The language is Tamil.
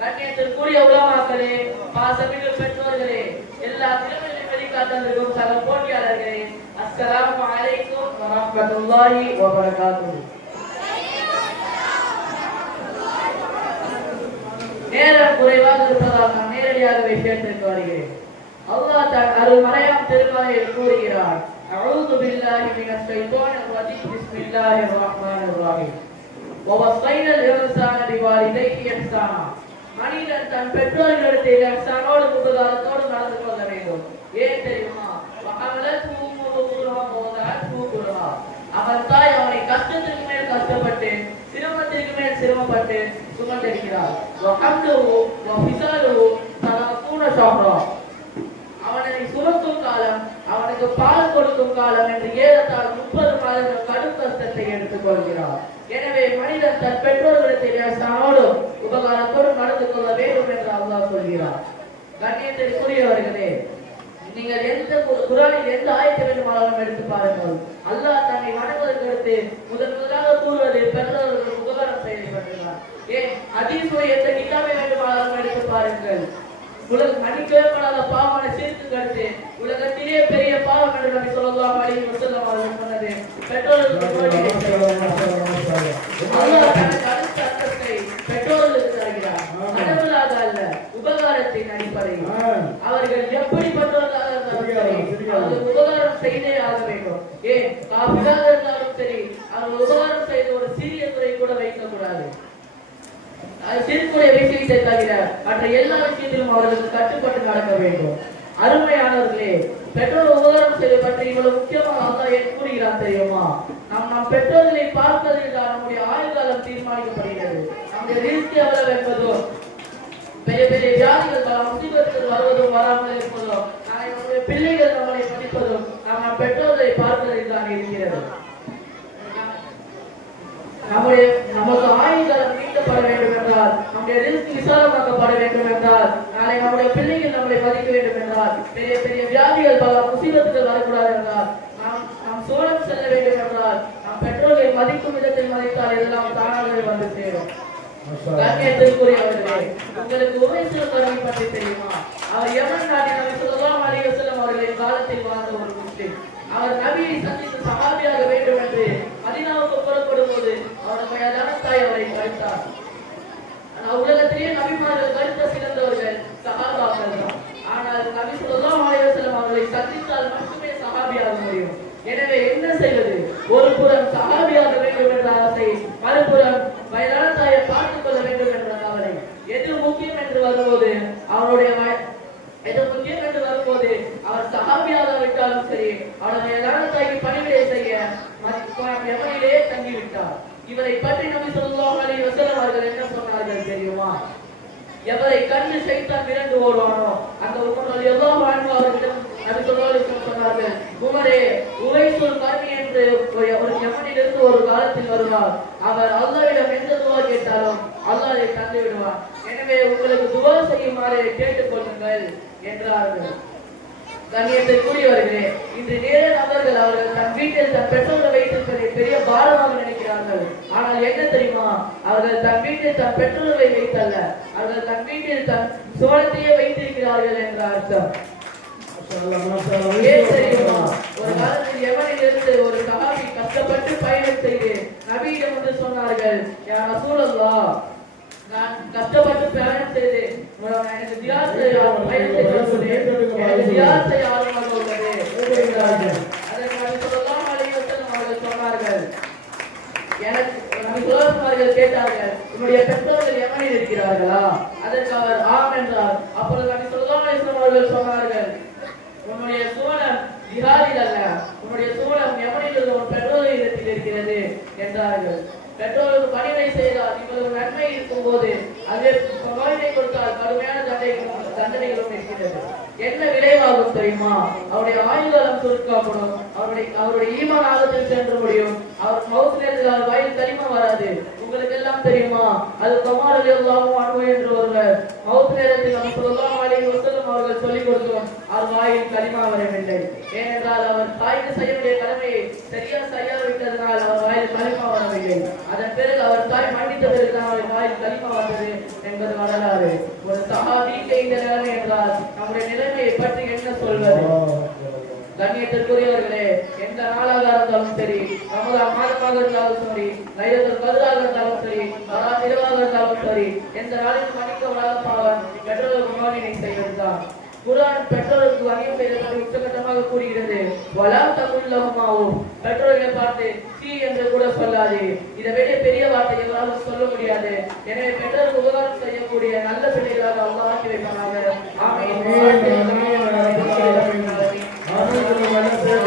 கண்ணியத்திற்குரிய உலமாக்களே, பாசமிகு பெற்றோர்களே, எல்லா திறமைகளையும் வெளிக்காட்டுவதற்கும் சக போட்டியாளர்களே, அஸ்ஸலாமு அலைக்கும் வரஹ்மத்துல்லாஹி வபரகாத்துஹு. நேரம் குறைவாக இருப்பதால் நான் நேரடியாக விஷயத்திற்கு வருகிறேன். அல்லாஹ் தன் அருள்மறையாம் திருமறையில் கூறுகிறார், அஊது பில்லாஹி மினஷ் ஷைத்தானிர் ரஜீம், பிஸ்மில்லாஹிர் ரஹ்மானிர் ரஹீம். வவஸ்ஸைனல் இன்சான பிவாலிதைஹி இஹ்சானா. மனிதன் தன் பெற்றோர்களிடத்தில் இஹ்சானோடு உபகாரத்தோடு நடந்து கொள்ள வேண்டும். ஏன் தெரியுமா? அவன் தாய் அவனை கஷ்டத்திற்கு மேல் கஷ்டப்பட்டு சிரமத்திற்கு மேல் சிரமப்பட்டு சுமந்திருக்கிறார். அவனை சுமக்கும் காலம், அவனுக்கு பால் கொடுக்கும் காலம் என்று ஏறத்தாழ 30 மாதங்கள் கடும் கஷ்டத்தை எடுத்துக் கொள்கிறார். எனவே மனிதன் தன் பெற்றோர்களிடத்தில் இஹ்சானோடு உபகாரத்தோடு நடந்து கொள்ள வேண்டும் என்று அல்லாஹ் சொல்கிறார். கண்ணியத்திற்குரியவர்களே, நீங்கள் எந்த குர்ஆனில் எந்த ஆயத்தை வேண்டுமானாலும் எடுத்து பாருங்கள். அல்லாஹ் தன்னை வணங்குவதற்கு முதலாக கூறுவது பெற்றோர்களுக்கு உபகாரம் செய்ய வேண்டுகிறார். ஏன் ஹதீஸுடைய எந்த கிதாபை வேண்டுமானாலும் எடுத்து பாருங்கள். மன்னிக்கப்படாத பாவமான சிறுக்கு கருத்து உலகத்திலே பெரிய பாவம் என்று நபி ஸல்லல்லாஹு அலைஹி வஸல்லம் அவர்கள் சொன்னது பெற்றோர்களுக்கு பெற்றோர்களுக்கு தருகிறார். கடவுளாக அல்ல, உபகாரத்தின் அடிப்படையில் அவர்கள் எப்படிப்பட்டவர்களாக இருந்தாலும் அவர்கள் உபகாரம் செய்தே ஆக வேண்டும். ஏன் காபிராக இருந்தாலும் சரி, அவர்கள் உபகாரம் செய்த ஒரு சிறிய துறை கூட வைக்கக்கூடாது. சிறுக்குடைய விஷயத்தை தவிர மற்ற எல்லா விஷயத்திலும் அவர்களுக்கு கட்டுப்பட்டு நடக்க வேண்டும். அருமையானவர்களே, பெற்றோர் உபகாரம் செய்வதை பற்றி இவ்வளவு முக்கியமாக அல்லாஹ் ஏன் கூறுகிறார் தெரியுமா? நம் பெற்றோர்களை பார்ப்பதில் தான் நம்முடைய ஆயுள்காலம் தீர்மானிக்கப்படுகிறது. நம்முடைய ரிஸ்க் எவ்வளவு என்பதோ, பெரிய பெரிய வியாதிகள் முசீபத்துகள் வருவதும் வராமல் இருப்பதோ, நம்முடைய பிள்ளைகள் நம்மளை படிப்பதும் நம் பெற்றோர்களை பார்ப்பதில் தான் இருக்கிறது. நமக்கு ஆயுள்காலம் நீட்டப்பட வேண்டும் என்றால், நம்முடைய ரிஸ்க் விசாலமாக்கப்பட வேண்டும் என்றால், நாளை நம்முடைய பிள்ளைகள் நம்மளை மதிக்க வேண்டும் என்றால், பெரிய பெரிய வியாதிகள் பல முசீபத்துகள் வரக்கூடாது என்றால், நாம் சோழம் செல்ல வேண்டும் என்றால், நம் பெற்றோர்களை மதிக்கும் விதத்தில் மதித்தால் இதெல்லாம் தானாகவே வந்து சேரும். கண்ணியத்திற்குரியவர்களே, உங்களுக்கு உவைசுல் கர்ணி பற்றி தெரியுமா? அவர் யமன் நாட்டில் நபி ஸல்லல்லாஹு அலைஹி வஸல்லம் அவர்களின் காலத்தில் வாழ்ந்த ஒரு முஸ்லிம். அவர் நபியை சந்தித்து சஹாபியாக வேண்டும் என்று மதீனாவுக்கு புறப்படும் போது அவருடைய வயதான தாய் அவரை கழித்தார். உலகத்திலேயே நபிமார்கள் கருத்த சிறந்தவர்கள் சஹாபாக்கள் தான். ஆனால் நபி ஸல்லல்லாஹு அலைஹி வஸல்லம் அவர்களை சந்தித்தால் மட்டுமே சஹாபியாக முடியும். எனவே என்ன செய்வது? ஒரு புறம் சஹாபியாக வேண்டும் என்ற ஆசை, மறுபுறம் வயதான தாயை பார்த்துக் கொள்ள வேண்டும் என்ற கவலை. எது முக்கியம் என்று வரும்போது அவர் சஹாபியாக விட்டாலும் சரி, அவருடைய வயதான தாய்க்கு பணிவிடை செய்ய யமனிலே தங்கிவிட்டார். இவரை பற்றி நபி ஸல்லல்லாஹு அலைஹி வஸல்லம் அவர்கள் என்ன சொன்னார்கள் தெரியுமா? எவரை கண்டு ஷைத்தான் விரண்டு ஓடுவானோ அந்த உமர் ரலியல்லாஹு அன்ஹு அவர்களிடம் நபி ஸல்லல்லாஹு அலைஹி வஸல்லம் சொன்னார்கள், உமரே, உவைசுல் கர்ணி என்று ஒரு யமனிலிருந்து ஒரு காலத்தில் வருவார். அவர் அல்லாஹ்விடம் எந்த துஆ கேட்டாலும் அல்லாஹ் அதை தந்து விடுவார். எனவே உங்களுக்கு துஆ செய்யுமாறு கேட்டுக்கொள்ளுங்கள் என்றார்கள். கண்ணியத்திற்குரியவர்களே, இன்று நேர நபர்கள் அவர்கள் தன் வீட்டில் தன் பெற்றோரை வைத்திருப்பதை பெரிய பாரமாக நினைக்கிறார்கள். ஆனால் என்ன தெரியுமா? அவர்கள் தன் வீட்டில் தன் பெற்றோரை வைத்தல்ல, அவர்கள் தன் வீட்டில் தன் சோழத்தையே வைத்திருக்கிறார்கள் என்ற அர்த்தம். ஏன் தெரியுமா? ஒரு காலத்தில் யமனில் இருந்து ஒரு சஹாபி கஷ்டப்பட்டு பயணம் செய்து நபியிடம் வந்து சொன்னார்கள், யா ரசூலல்லாஹ், நான் கஷ்டப்பட்டு பயணம் செய்து எனக்கு தியார் செய்ய பயணம் செய்ய தியார் செய்ய ஆர்வமாக உள்ளது என்றார்கள். அதற்கு நபி ஸல்லல்லாஹு அலைஹி வஸல்லம் அவர்கள் சொன்னார்கள், எனக்கு நபி ஸல்லல்லாஹு அவர்கள் கேட்டார்கள், உன்னுடைய பெற்றோர்கள் யமனில் இருக்கிறார்களா? அதற்கு அவர் ஆம் என்றார். அப்பொழுது நபி ஸல்லல்லாஹு அலைஹி வஸல்லம் அவர்கள் சொன்னார்கள், உன்னுடைய சூழம் ஜிஹாதில் அல்ல, உன்னுடைய சூழம் யமனில் உள்ள ஒரு பெற்றோரின் இடத்தில் இருக்கிறது என்றார்கள். பெற்றோருக்கு பணிவை செய்தால் இவ்வளவு நன்மை இருக்கும் போது அதே பணிவை கொடுத்தால் கடுமையான தண்டனைகளும் இருக்கிறது. என்ன விளைவாகும் தெரியுமா? அவருடைய ஆயுள்காலம் சுருக்கப்படும், அவருடைய ஈமான் ஆகத்தில் சென்று முடியும், அவர் மவுத் நேரத்தில் அவர் வாயில் களிமா வராது. உங்களுக்கு எல்லாம் தெரியுமா? அது கமார் ரலியல்லாஹு அன்ஹு என்ற ஒருவர் மவுத் நேரத்தில் நபி ஸல்லல்லாஹு அலைஹி வஸல்லம் அவர்கள் சொல்லிக் கொடுத்தோம் அவர் வாயில் களிமா வரவில்லை. ஏனென்றால் அவர் தாய்க்கு செய்ய வேண்டிய கடமையை சரியா செய்யாவிட்டதனால் அவர் வாயில் களிமா வரவில்லை. அதன் பிறகு அவர் தாய் மன்னித்த பிறகு அவர் வாயில் களிமா வந்தது என்பது வரலாறு. ஒரு சஹாபிக்கு இந்த நிலைமை என்றால் நம்முடைய நிலைமையை பற்றி என்ன சொல்வது? கண்ணியத்திற்குரியவர்களே, எந்த நாளாக இருந்தாலும் சரி, ரமலான் மாதமாக இருந்தாலும் சரி, லைலத்துல் கத்ராக இருந்தாலும் சரி, பராத் இரவாக இருந்தாலும் சரி, எந்த நாளிலும் மன்னிக்கப்படாத பாவம் பெற்றோருக்கு முன்னாடி செய்வதுதான். குர்ஆன் பெற்றோருக்கு அநியாயம் செய்ததை உச்சகட்டமாக கூறுகிறது. வலா தகுல் லஹுமாவும், பெற்றோர்களை பார்த்து சீ என்று கூட சொல்லாது. இதை விட பெரிய வார்த்தை எவராலும் சொல்ல முடியாது. எனவே பெற்றோருக்கு உபகாரம் செய்யக்கூடிய நல்ல பிள்ளைகளாக அல்லாஹ் ஆக்கி வைப்பானாக. ஆமீன்.